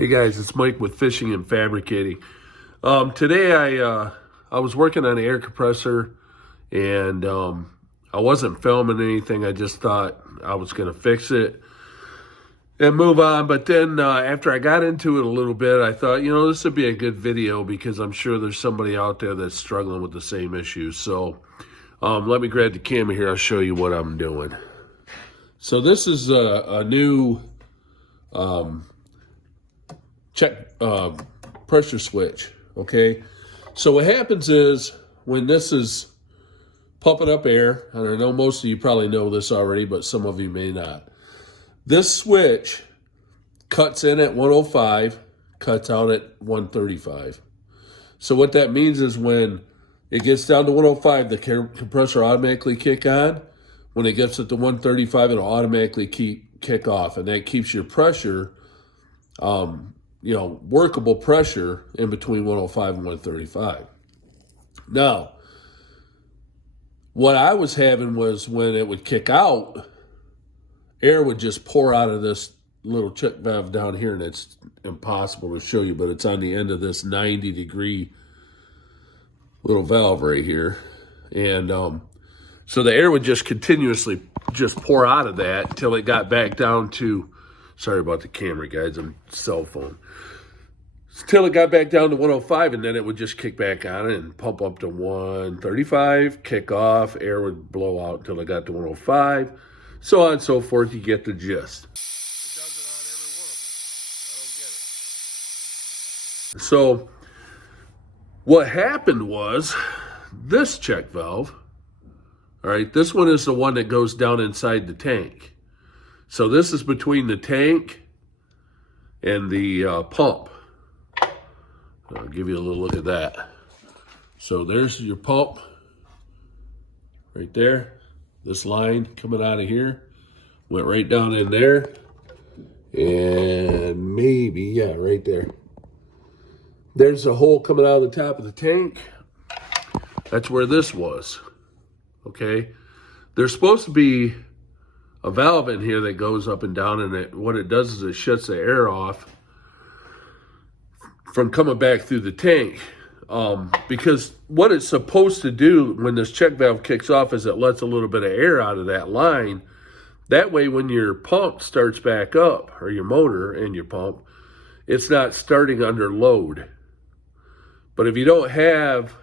Hey guys, it's Mike with Fishing and Fabricating. Today I was working on an air compressor and I wasn't filming anything. I just thought I was going to fix it and move on. But then after I got into it a little bit, I thought, this would be a good video because I'm sure there's somebody out there that's struggling with the same issues. So let me grab the camera here. I'll show you what I'm doing. So this is a new check pressure switch. Okay, so what happens is when this is pumping up air, and I know most of you probably know this already, but some of you may not. This switch cuts in at 105, cuts out at 135. So what that means is when it gets down to 105, the compressor automatically kick on. When it gets up to 135, it'll automatically kick off, and that keeps your pressure workable pressure in between 105 and 135. Now, what I was having was when it would kick out, air would just pour out of this little check valve down here, and it's impossible to show you, but it's on the end of this 90-degree little valve right here. And so the air would just continuously just pour out of that until it got back down to, sorry about the camera, guys, I'm cell phone. Till it got back down to 105, and then it would just kick back on and pump up to 135, kick off, air would blow out until it got to 105, so on and so forth. You get the gist. It does it on every one of them. I don't get it. So what happened was this check valve, all right, this one is the one that goes down inside the tank. So this is between the tank and the pump. I'll give you a little look at that. So there's your pump right there. This line coming out of here went right down in there, and maybe, yeah, right there. There's a hole coming out of the top of the tank. That's where this was. Okay, there's supposed to be a valve in here that goes up and down, and what it does is it shuts the air off from coming back through the tank. Because what it's supposed to do when this check valve kicks off is it lets a little bit of air out of that line. That way when your pump starts back up, or your motor and your pump, it's not starting under load. But if you don't have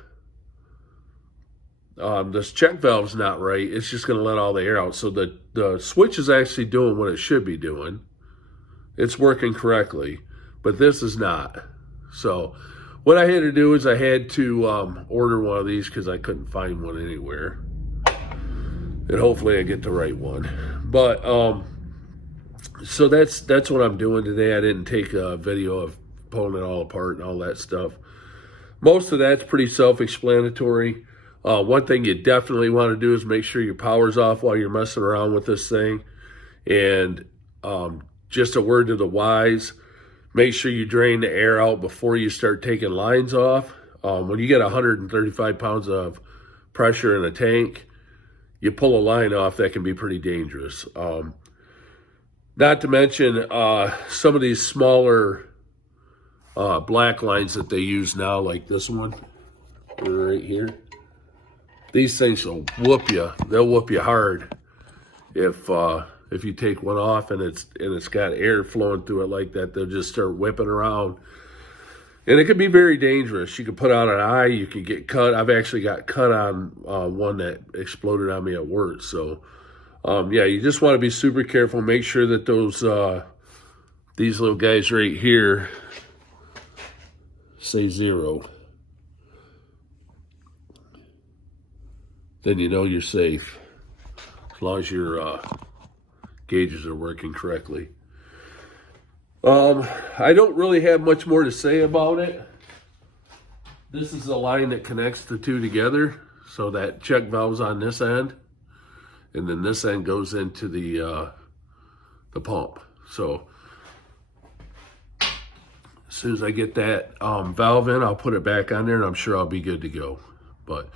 this check valve's not right, it's just going to let all the air out. So the switch is actually doing what it should be doing. It's working correctly, but this is not. So what I had to do is I had to order one of these because I couldn't find one anywhere. And hopefully I get the right one. But so that's what I'm doing today. I didn't take a video of pulling it all apart and all that stuff. Most of that's pretty self-explanatory. One thing you definitely want to do is make sure your power's off while you're messing around with this thing. And just a word to the wise, make sure you drain the air out before you start taking lines off. When you get 135 pounds of pressure in a tank, you pull a line off, that can be pretty dangerous. Not to mention some of these smaller black lines that they use now, like this one right here. These things will whoop you. They'll whoop you hard if you take one off and it's got air flowing through it like that. They'll just start whipping around, and it can be very dangerous. You can put out an eye. You can get cut. I've actually got cut on one that exploded on me at work. So yeah, you just want to be super careful. Make sure that those these little guys right here say 0. Then you know you're safe, as long as your gauges are working correctly. I don't really have much more to say about it. This is the line that connects the two together. So that check valve's on this end, and then this end goes into the pump. So as soon as I get that valve in, I'll put it back on there, and I'm sure I'll be good to go. But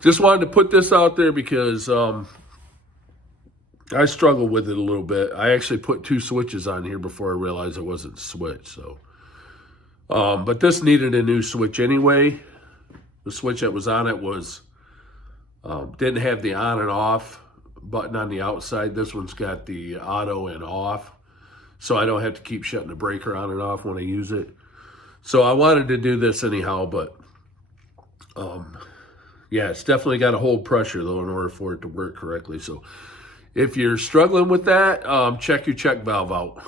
just wanted to put this out there because I struggled with it a little bit. I actually put 2 switches on here before I realized it wasn't switched. So, but this needed a new switch anyway. The switch that was on it was didn't have the on and off button on the outside. This one's got the auto and off, so I don't have to keep shutting the breaker on and off when I use it. So I wanted to do this anyhow, but yeah, it's definitely got to hold pressure though in order for it to work correctly. So if you're struggling with that, check your check valve out.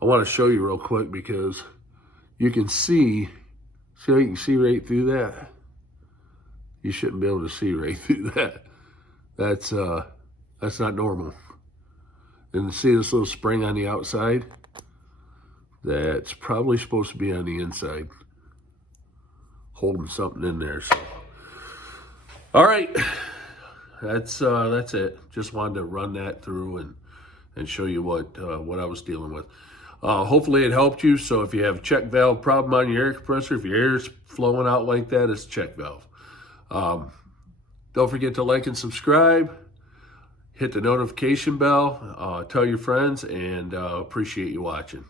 I want to show you real quick because you can see how you can see right through that? You shouldn't be able to see right through that. That's not normal. And see this little spring on the outside? That's probably supposed to be on the inside, holding something in there. So, all right, that's it. Just wanted to run that through and show you what I was dealing with. Hopefully it helped you. So if you have a check valve problem on your air compressor, if your air is flowing out like that, it's a check valve. Don't forget to like and subscribe. Hit the notification bell. Tell your friends, and appreciate you watching.